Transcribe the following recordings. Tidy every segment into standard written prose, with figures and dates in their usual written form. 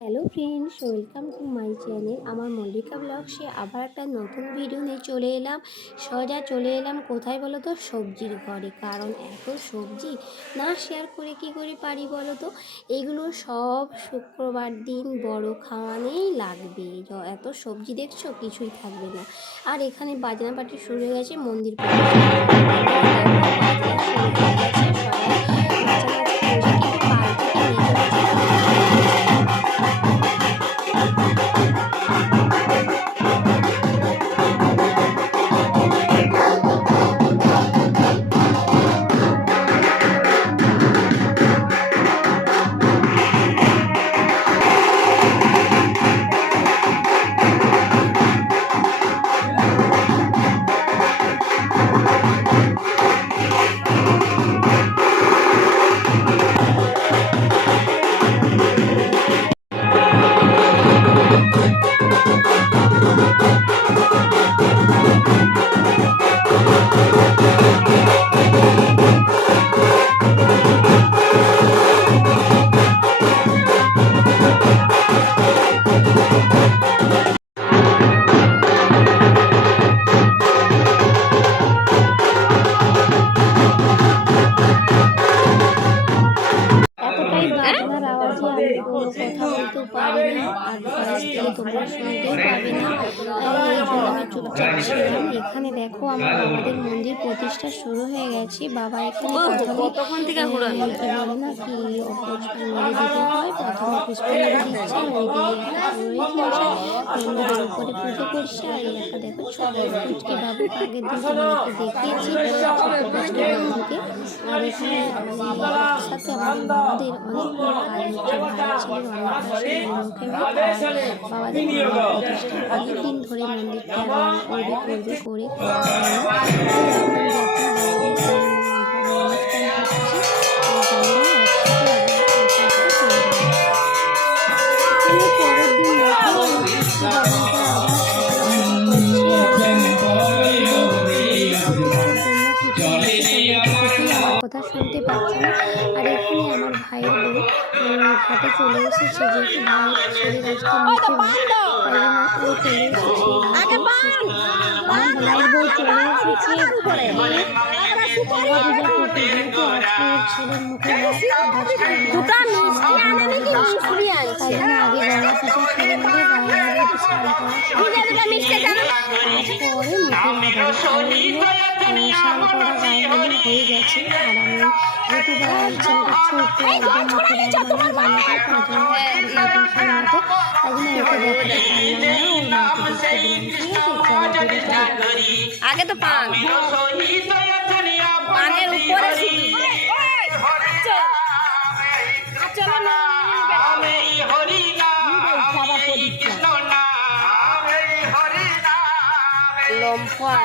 Hello friends, welcome to my channel. আমার মল্লিকা ব্লগসে আবার একটা নতুন ভিডিও নিয়ে চলে এলাম। চলে এলাম কোথায় বলো তো? সবজির ঘরে। কারণ এত সবজি না শেয়ার করে কি করে পারি বলো তো? এগুলো সব শুক্রবার দিন বড় খাওয়ানেই লাগবে। এত সবজি দেখছো, কিছুই থাকবে না। আর এখানে বাজনা পার্টি শুরু হয়ে গেছে, মন্দির প্রতিষ্ঠা। বাজনা শুরু হয়ে গেছে, সবাই নাচানাচি করছে, কিন্তু কাল থেকে মেজো মেজো বৃষ্টি হচ্ছে। এতটাই বাজনার আওয়াজে আমি কোনো কথা বলতেও পারি না, আর ভয়েস দিলে তোমরা শুনতেও পাবে না। এই জন্য আমি চুপচাপ ছিলাম। এখানে দেখো, আমার বাবাদের মন্দির প্রতিষ্ঠা শুরু হয়ে গেছে। বাবা এখানে প্রথমে কি বলে না, কি পুষ্পাঞ্জলি দিতে হয়। প্রথমে পুষ্পাঞ্জলি দিচ্ছে, আর ওইদিকে একটা পুরোহিত মশাই মন্দিরের উপরে পুজো করছে। আর এই একটা দেখো ছোট পুচকে বাবু, আগের দিন তোমাদেরকে দেখিয়েছি ছোট পুচকে বাবুকে। আর এখানে আমাদের সাথে আমাদের বাবাদের অনেকগুলো কাজ হচ্ছে। ভাইয়ের ছেলের অন্নপ্রাশন, মুখে ভাত, বাবাদের মন্দির প্রতিষ্ঠা অনেকদিন ধরে মন্দিরটা করবে করে খাওয়া হয় না। তাই এখন যখন বাবাদের ধরো অনুষ্ঠান হচ্ছে, এই জন্য একসাথে আবার করে দেওয়া। এখানে পরের দিন দেখো আমার পুচকু বাবুটা আবার সাজানো করছে। আর এখানে মন্দিরের জন্য কিছু হচ্ছে, তোমরা তো কিছুই আমার কথা শুনতে পাচ্ছ না। আর এখানে আমার ভাইয়ের বউ ঘাটে চলে এসেছে, যেহেতু ভাইয়ের ছেলের আজকে মুখে ভাত, তাই জন্য ও চলে এসেছে ঘাটে। আমার ভাইয়ের বউ চলে এসেছে ঘাটে দুর্গা পূজা করতে, যেহেতু আজকে ওর ছেলের মুখে ভাত 10টা 11টা বাজে, 10টা। তাই জন্য আগে গঙ্গা পুজো সেরে নেবে, গায়ে হলুদ স্নান করা তারপরে মুখে ভাত হবে। আর স্নান করা গায়ে হলুদ হয়ে গেছে। আর আমি যেহেতু ছেলেটা ছোট, একদম মুখে ভাত বানানো, জানো তো 5 মাসের মতো, তাই জন্য ওকে দেখাতে পারলাম না। ওর মাকে দেখতে দিলাম। ঠিক আছে, চলো ভিডিওটা আগে তো পান পানের উপরে চলো না লম্ফন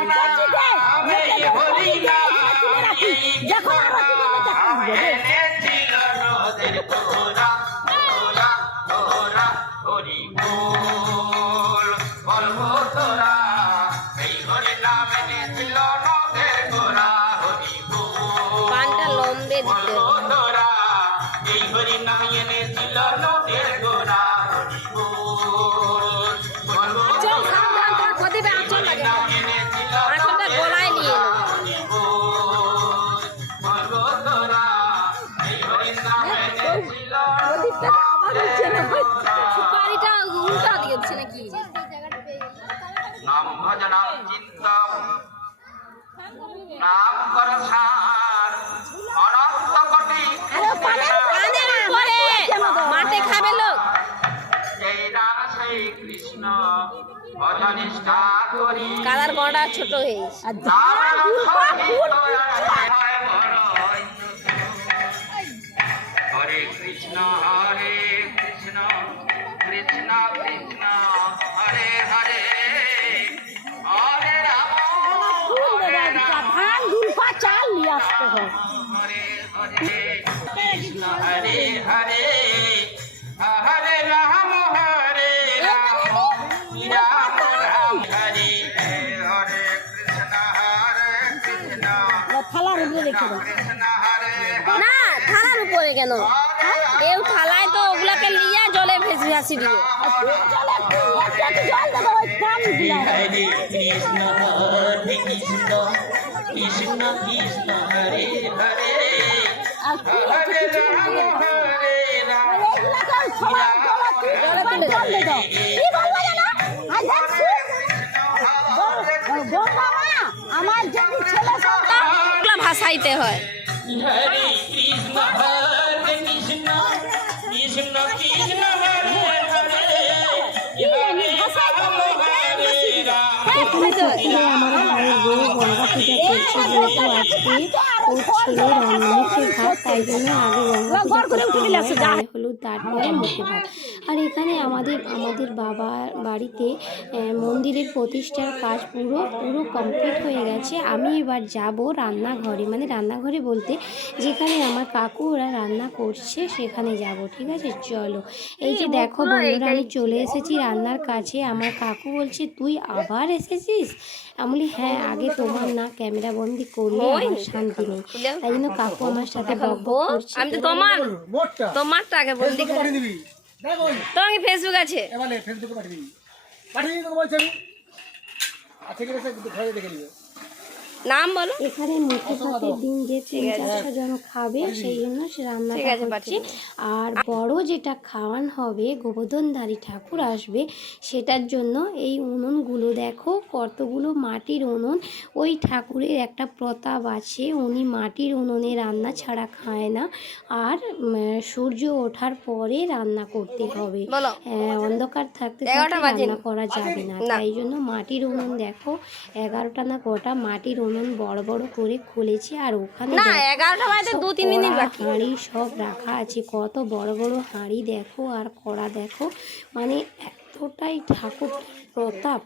পানটা লম্বে দিতে গলায় নিয়ে সুপারিটা উল্টা দিয়েছে নাকি? নাম ভজনাম চিন্তম নাম করসার অনন্ত কোটি মাঠে খাবে লোক। জয় রাম শ্রী কৃষ্ণ ভজনিষ্ঠা করি কালার গড়া ছোট হয়ে হরে কৃষ্ণ কৃষ্ণ কৃষ্ণ কৃষ্ণ হরে হরে হরে রাম ধান দুলফা চাল নিয়ে আসতে হয়। হরে হরে কৃষ্ণ হরে হরে হরে রাম হরে রাম রাম রাম হরে হরে কৃষ্ণ থালার উপরে রেখে দাও। কৃষ্ণ হরে না থালার উপরে কেন? কেউ থালায় তো ওগুলাকে লিয়া জলে ভেজে ভাসি দিয়ে তুই চল একটু জল দে ওই পান গুলা হরে কৃষ্ণ হরে কৃষ্ণ কৃষ্ণ কৃষ্ণ হরে হরে আর কি আছে হরে কিছু রাম না হরে রাম এইগুলা কাল সবাই তোরা তুই জল দে দাও কি বলবো জানো আজ দেখছি গঙ্গা মা আমার যদি ছেলে সব ওগুলা ভাসাইতে হয়। হরে কৃষ্ণ হরে কৃষ্ণ কৃষ্ণ কৃষ্ণ হরে হরে হরে রাম হরে রাম এখানে পুকুরে আমার ভাইয়ের বউ গঙ্গা পূজা করছে, যেহেতু আজকে ওর ছেলের মুখে ভাত, তাই জন্য আগে গঙ্গা পূজা করতে হয়, গায়ে হলুদ, তারপরে মুখে ভাত। আর এখানে আমাদের বাবার বাড়িতে মন্দিরের প্রতিষ্ঠার কাজ পুরো কমপ্লিট হয়ে গেছে। আমি এবার যাব রান্নাঘরে, মানে রান্নাঘরে বলতে যেখানে আমার কাকু ওরা রান্না করছে সেখানে যাব। ঠিক আছে, চলো। এই যে দেখো বন্ধুরা, আমি চলে এসেছি রান্নার কাছে। আমার কাকু বলছে তুই আবার এসেছিস? আমি বলি হ্যাঁ, আগে তোমার না ক্যামেরা বন্দি করলে আমার শান্তি নেই, তাই জন্য কাকু আমার সাথে বক বক করছে। আমি তো তোমারটা আগে বন্দি করে তোমাকে ফেসবুক আছে নাম বলো। এখানে মুখে ভাতের দিন যে 300-400 জন খাবে, সেই জন্য সে রান্নাটা করছে। আর বড় যেটা খাওয়ান হবে, গোবর্ধনধারী ঠাকুর আসবে, সেটার জন্য এই উনুনগুলো দেখো কতগুলো মাটির উনুন। ওই ঠাকুরের একটা প্রতাপ আছে, উনি মাটির উনুনে রান্না ছাড়া খায় না। আর সূর্য ওঠার পরে রান্না করতে হবে, অন্ধকার থাকতে রান্না করা যাবে না। তাই জন্য মাটির উনুন দেখো 11টা না কটা মাটির উনুন বড় বড় করে খুলেছে। আর ওখানে হাঁড়ি সব রাখা আছে, কত বড় বড় হাঁড়ি দেখো আর কড়া দেখো, মানে এতটাই ঠাকুর প্রতাপ।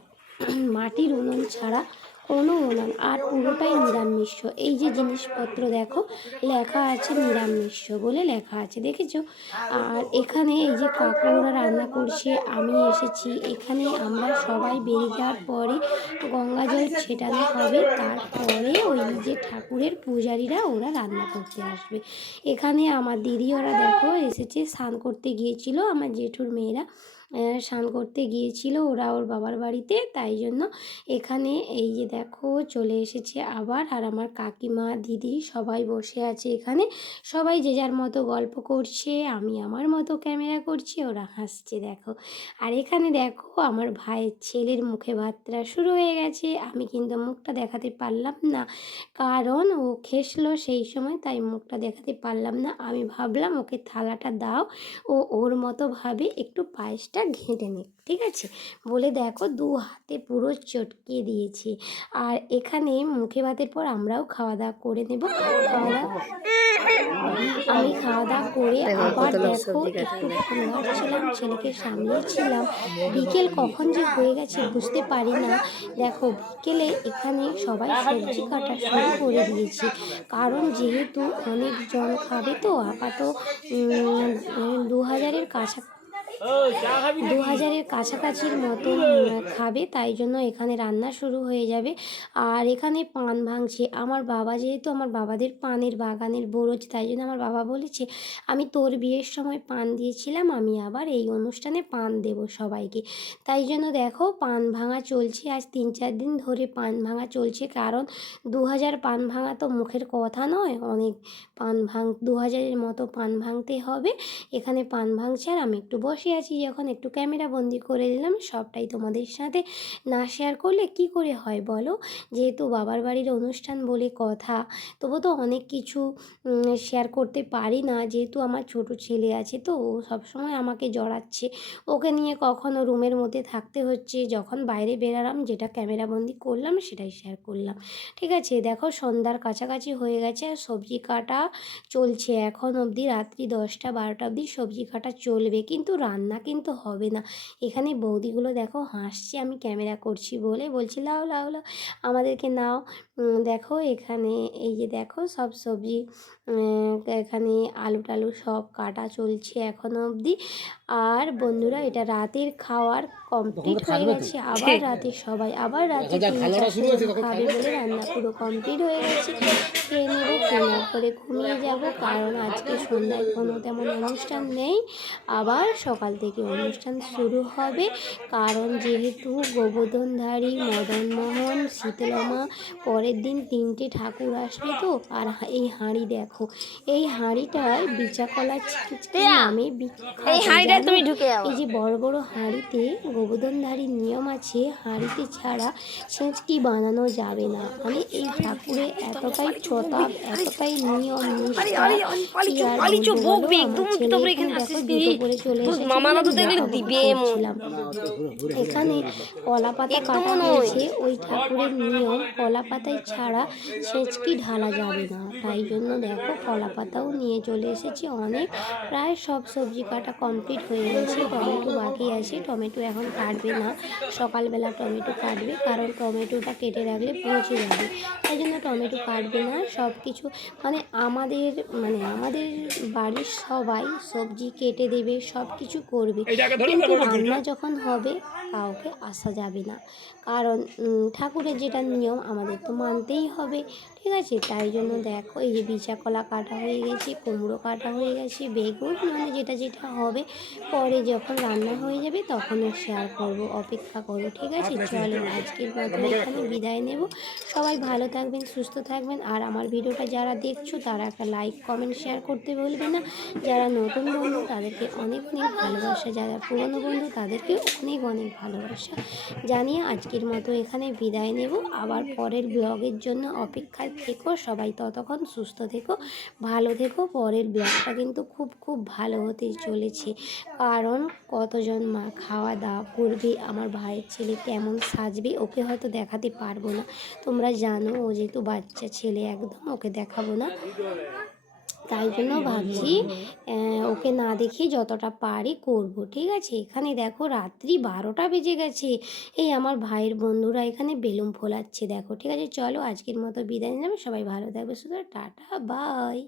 মাটির উনুন ছাড়া কোনো উনুন, আর পুরোটাই নিরামিষ। এই যে জিনিসপত্র দেখো লেখা আছে নিরামিষ বলে লেখা আছে, দেখেছো? আর এখানে এই যে কাকুরা রান্না করছে, আমি এসেছি এখানে। আমরা সবাই বেরিয়ে যাওয়ার পরে গঙ্গা জল ছেটানো হবে, তারপরে ওই যে ঠাকুরের পূজারীরা ওরা রান্না করতে আসবে। এখানে আমার দিদি ওরা দেখো এসেছে, স্নান করতে গিয়েছিল, আমার জেঠুর মেয়েরা স্নান করতে গিয়েছিল ওরা ওর বাবার বাড়িতে, তাই জন্য এখানে এই যে দেখো চলে এসেছে আবার। আর আমার কাকিমা দিদি সবাই বসে আছে এখানে, সবাই যে যার মতো গল্প করছে, আমি আমার মতো ক্যামেরা করছি, ওরা হাসছে দেখো। আর এখানে দেখো আমার ভাইয়ের ছেলের মুখে ভাতটা শুরু হয়ে গেছে। আমি কিন্তু মুখটা দেখাতে পারলাম না, কারণ ও খেসলো সেই সময়, তাই মুখটা দেখাতে পারলাম না। আমি ভাবলাম ওকে থালাটা দাও, ও ওর মতো ভাবে একটু পায়েসটা ঘেঁটে নে, ঠিক আছে বলে দেখো 2 হাতে পুরো চটকে দিয়েছি। আর এখানে মুখে ভাতের পর আমরাও খাওয়া দাওয়া করে নেব। আমি খাওয়া দাওয়া করে আবার দেখো একটু ফোন ঘাটছিলাম, ছেলেকে সামলেছিলাম। বিকেল কখন যে হয়ে গেছে বুঝতে পারি না। দেখো বিকেলে এখানে সবাই সবজি কাটা শুরু করে দিয়েছি, কারণ যেহেতু অনেকজন খাবে তো, আপাতত 2000-এর কাছাকাছির মতো খাবে, তাই জন্য এখানে রান্না শুরু হয়ে যাবে। আর এখানে পান ভাঙছে আমার বাবা, যেহেতু আমার বাবাদের পানের বাগানের বরজ, তাই জন্য আমার বাবা বলেছে আমি তোর বিয়ের সময় পান দিয়েছিলাম, আমি আবার এই অনুষ্ঠানে পান দেব সবাইকে। তাই জন্য দেখো পান ভাঙা চলছে, আজ 3-4 দিন ধরে পান ভাঙা চলছে, কারণ 2000 পান ভাঙা তো মুখের কথা নয়, অনেক পান 2000-এর মতো পান ভাঙতে হবে। এখানে পান ভাঙছে আর আমি একটু বসে আছি, যখন একটু ক্যামেরা বন্দি করে দিলাম। সবটাই তোমাদের সাথে না শেয়ার করলে কি করে হয় বলো? যেহেতু বাবার বাড়ির অনুষ্ঠান বলে কথা, তবু তো অনেক কিছু শেয়ার করতে পারি না, যেহেতু আমার ছোট ছেলে আছে তো ও সবসময় আমাকে জড়াচ্ছে, ওকে নিয়ে কখনো রুমের মধ্যে থাকতে হচ্ছে, যখন বাইরে বেরালাম যেটা ক্যামেরা বন্দি করলাম সেটাই শেয়ার করলাম। ঠিক আছে, দেখো সন্ধ্যার কাছাকাছি হয়ে গেছে আর সবজি কাটা চলছে এখন অবধি, রাত্রি 10টা-12টা অবধি সবজি কাটা চলবে, কিন্তু রান্না কিন্তু হবে না। এখানে বৌদিগুলো দেখো হাসছে আমি ক্যামেরা করছি বলে, বলছি লাও লাও লাও আমাদেরকে নাও। দেখো এখানে এই যে দেখো সব সবজি, এখানে আলু টালু সব কাটা চলছে এখনো অবধি। আর বন্ধুরা এটা রাতের খাওয়ার কমপ্লিট হয়ে গেছে, আবার রাতে সবাই আবার রাতে 3-4 জন খাবে বলে রান্না পুরো কমপ্লিট হয়ে গেছে। খেয়ে নেবো, কেনার করে ঘুমিয়ে যাব, কারণ আজকে সন্ধ্যায় কোনো তেমন অনুষ্ঠান নেই, আবার সকাল সকাল থেকে অনুষ্ঠান শুরু হবে, কারণ যেহেতু গোবর্ধনধারী, মদনমোহন, শীতলমা পরের দিন 3টে ঠাকুর আসবে তো। আর এই হাঁড়ি দেখো, এই হাঁড়িটার বিচাকলা চিকিৎসা নামে বিখ্যাত। এই হাঁড়িটা জানো? তুমি ঢুকে যাও। এই যে বড় বড় হাঁড়িতে গোবর্ধনধারীর নিয়ম আছে, হাঁড়িতে ছাড়া ছেঁচকি বানানো যাবে না। মানে এই ঠাকুরে এতটাই প্রতাপ, এতটাই নিয়ম নিষ্ঠা, কি আর বলবো বলো। আমার ছেলে এখানে দেখো জুতো পরে চলে এসেছে, মামারা তো দেখলে বকাবকি দিবে করছিলাম। এখানে কলা পাতা কাটা হয়েছে, ওই ঠাকুরের নিয়ম কলা পাতায় ছাড়া ছেঁচকি ঢালা যাবে না। তাই জন্য দেখো কলা পাতাও নিয়ে চলে এসেছি অনেক। প্রায় সব সবজি কাটা কমপ্লিট হয়ে গেছে, টমেটো বাকি আছে। টমেটো এখন কাটবে না, সকালবেলা টমেটো কাটবে, কারণ টমেটোটা কেটে রাখলে পচে যাবে। তাই জন্য টমেটো কাটবে না। সব কিছু মানে আমাদের বাড়ির সবাই সবজি কেটে দেবে, সব কিছু করবে, কিন্তু রান্না যখন হবে কাউকে আসা যাবে না, কারণ ঠাকুরের যেটা নিয়ম আমাদের তো মানতেই হবে, ঠিক আছে। তাই জন্য দেখো এই যে বিচা কলা কাটা হয়ে গেছে, কুমড়ো কাটা হয়ে গেছে, বেগুন, মানে যেটা যেটা হবে পরে যখন রান্না হয়ে যাবে তখনও শেয়ার করব, অপেক্ষা করো, ঠিক আছে। চলো আজকের মতো এখানে বিদায় নেব। সবাই ভালো থাকবেন, সুস্থ থাকবেন। আর আমার ভিডিওটা যারা দেখছো তারা একটা লাইক, কমেন্ট, শেয়ার করতে বলবে না। যারা নতুন বন্ধু তাদেরকে অনেক অনেক ভালোবাসা, যারা পুরনো বন্ধু তাদেরকে অনেক অনেক ভালোবাসা জানিয়ে আজকের মতো এখানে বিদায় নেব। আবার পরের ব্লগের জন্য অপেক্ষায় থেকো সবাই, ততক্ষণ সুস্থ থেকো, ভালো থেকো। পরের ব্লগটা কিন্তু খুব খুব ভালো হতে চলেছে, কারণ কতজন মা খাওয়া দাওয়া করবে, আমার ভাইয়ের ছেলে কেমন সাজবে ওকে হয়তো দেখাতে পারবো না, তোমরা জানো ও যেহেতু বাচ্চা ছেলে একদম, ওকে দেখাবো না। তাই জন্য ভাবছি ওকে না দেখে যতটা পারি করব, ঠিক আছে। এখানে দেখো রাত্রি 12টা বেজে গেছে, এই আমার ভাইয়ের বন্ধুরা এখানে বেলুন ফোলাচ্ছে দেখো, ঠিক আছে। চলো আজকের মতো বিদায় নেবে, সবাই ভালো থাকবে, শুধু টাটা বাই।